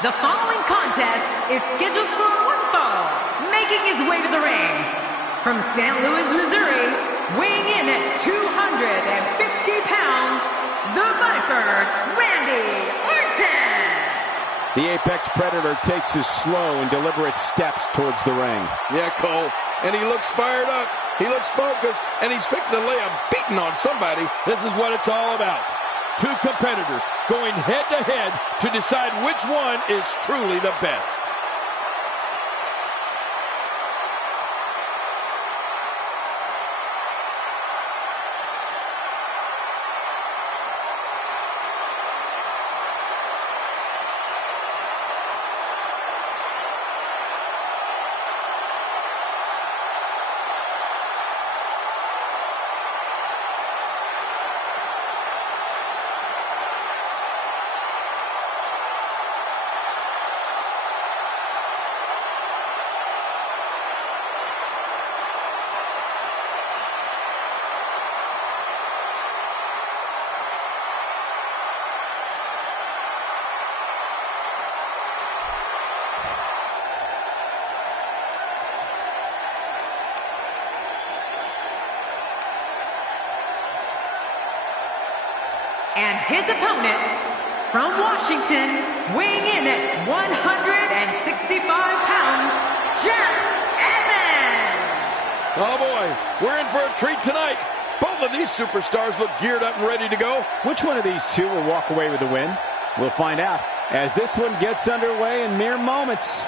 The following contest is scheduled for one fall, making his way to the ring. From St. Louis, Missouri, weighing in at 250 pounds, the Viper, Randy Orton. The Apex Predator takes his slow and deliberate steps towards the ring. Yeah, Cole, and he looks fired up, he looks focused, and he's fixing to lay a beating on somebody. This is what it's all about. Two competitors going head-to-head to decide which one is truly the best. And his opponent, from Washington, weighing in at 165 pounds, Jeff Evans. Oh boy, we're in for a treat tonight. Both of these superstars look geared up and ready to go. Which one of these two will walk away with the win? We'll find out as this one gets underway in mere moments.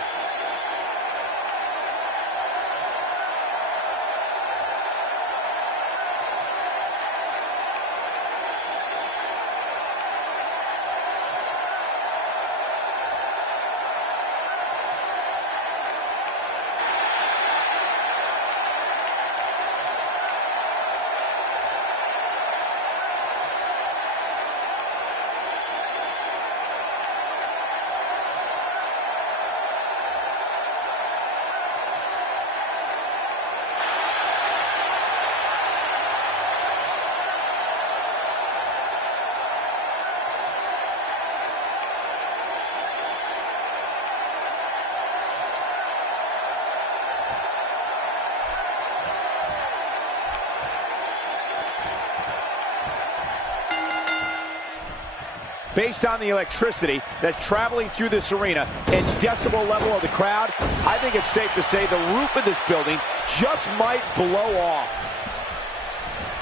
Based on the electricity that's traveling through this arena and decibel level of the crowd, I think it's safe to say the roof of this building just might blow off.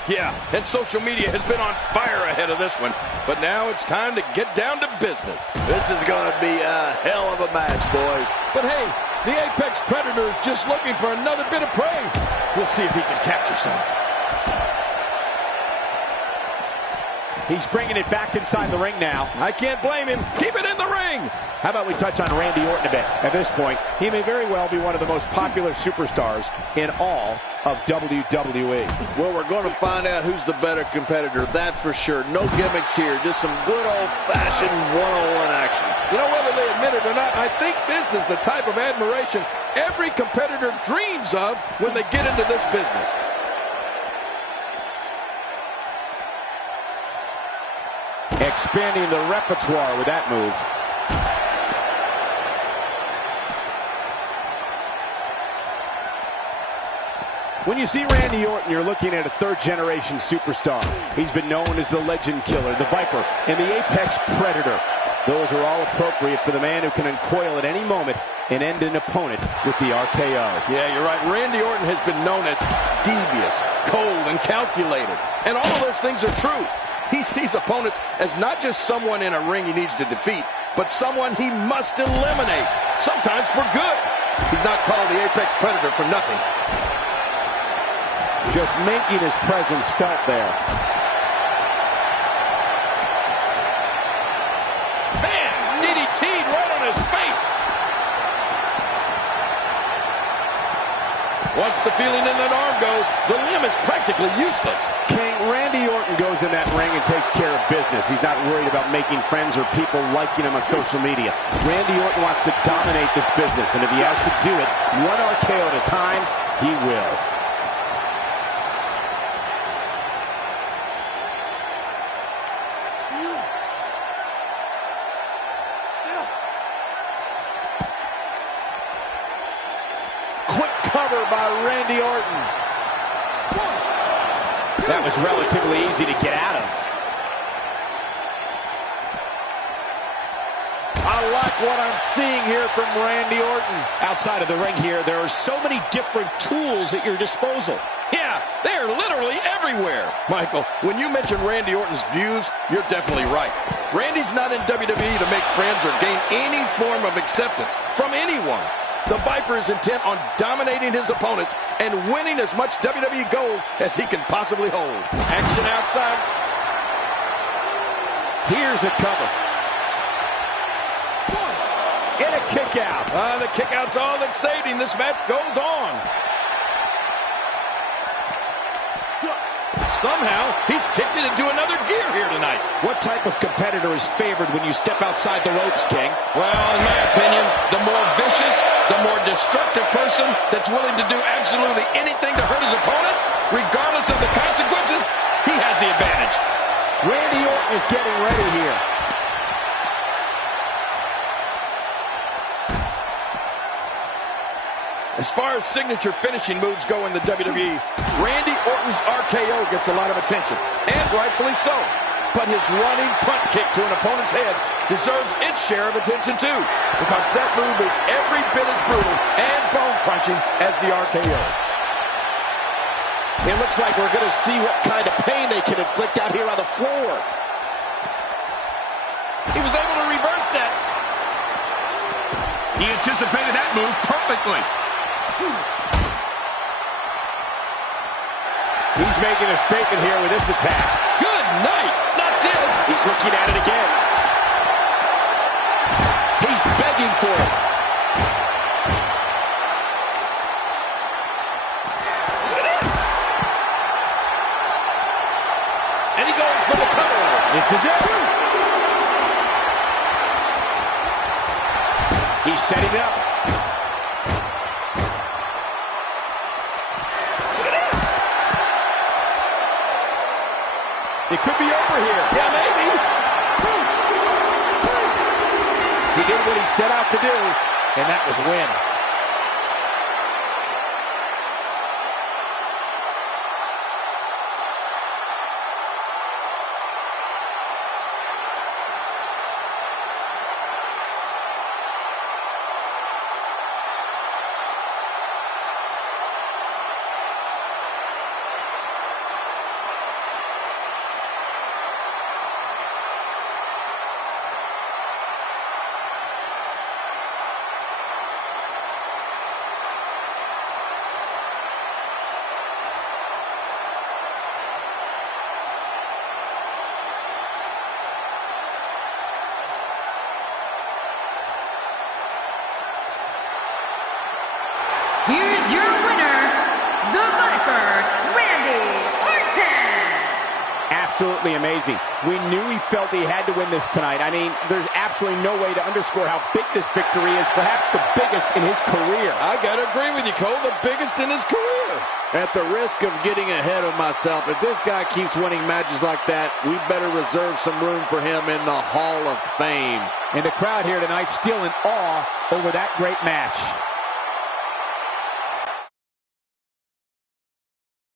Yeah, and social media has been on fire ahead of this one. But now it's time to get down to business. This is going to be a hell of a match, boys. But hey, the Apex Predator is just looking for another bit of prey. We'll see if he can capture some. He's bringing it back inside the ring now. I can't blame him. Keep it in the ring. How about we touch on Randy Orton a bit? At this point, he may very well be one of the most popular superstars in all of WWE. Well, we're going to find out who's the better competitor, that's for sure. No gimmicks here, just some good old-fashioned one-on-one action. You know, whether they admit it or not, I think this is the type of admiration every competitor dreams of when they get into this business. Expanding the repertoire with that move. When you see Randy Orton, you're looking at a third-generation superstar. He's been known as the Legend Killer, the Viper, and the Apex Predator. Those are all appropriate for the man who can uncoil at any moment and end an opponent with the RKO. Yeah, you're right. Randy Orton has been known as devious, cold, and calculated. And all of those things are true. He sees opponents as not just someone in a ring he needs to defeat, but someone he must eliminate, sometimes for good. He's not called the Apex Predator for nothing. Just making his presence felt there. Man, DDT'd right on his face. Once the feeling in that arm goes, the limb is practically useless. King, Randy Orton goes in that ring and takes care of business. He's not worried about making friends or people liking him on social media. Randy Orton wants to dominate this business, and if he has to do it one RKO at a time, he will. cover by Randy Orton. That was relatively easy to get out of. I like what I'm seeing here from Randy Orton. Outside of the ring here, there are so many different tools at your disposal. Yeah, they are literally everywhere. Michael, when you mention Randy Orton's views, you're definitely right. Randy's not in WWE to make friends or gain any form of acceptance from anyone. The Viper is intent on dominating his opponents and winning as much WWE gold as he can possibly hold. Action outside. Here's a cover. And a kick out. The kick out's all that saved him. This match goes on. Somehow, he's kicked it into another gear here tonight. What type of competitor is favored when you step outside the ropes, King? Well, in my opinion, the more vicious, the more destructive person that's willing to do absolutely anything to hurt his opponent, regardless of the consequences, he has the advantage. Randy Orton is getting ready here. As far as signature finishing moves go in the WWE, Randy Orton's RKO gets a lot of attention, and rightfully so. But his running punt kick to an opponent's head deserves its share of attention too, because that move is every bit as brutal and bone-crunching as the RKO. It looks like we're going to see what kind of pain they can inflict out here on the floor. He was able to reverse that. He anticipated that move perfectly. He's making a statement here with this attack. Good night. Not this. He's looking at it again. He's begging for it. Look at this. And he goes for the cover. This is it. He's setting it up. It could be over here. Yeah, maybe. He did what he set out to do, and that was win. Here's your winner, the Viper, Randy Orton. Absolutely amazing. We knew he felt he had to win this tonight. I mean, there's absolutely no way to underscore how big this victory is, perhaps the biggest in his career. I gotta agree with you, Cole, the biggest in his career. At the risk of getting ahead of myself, if this guy keeps winning matches like that, we better reserve some room for him in the Hall of Fame. And the crowd here tonight still in awe over that great match.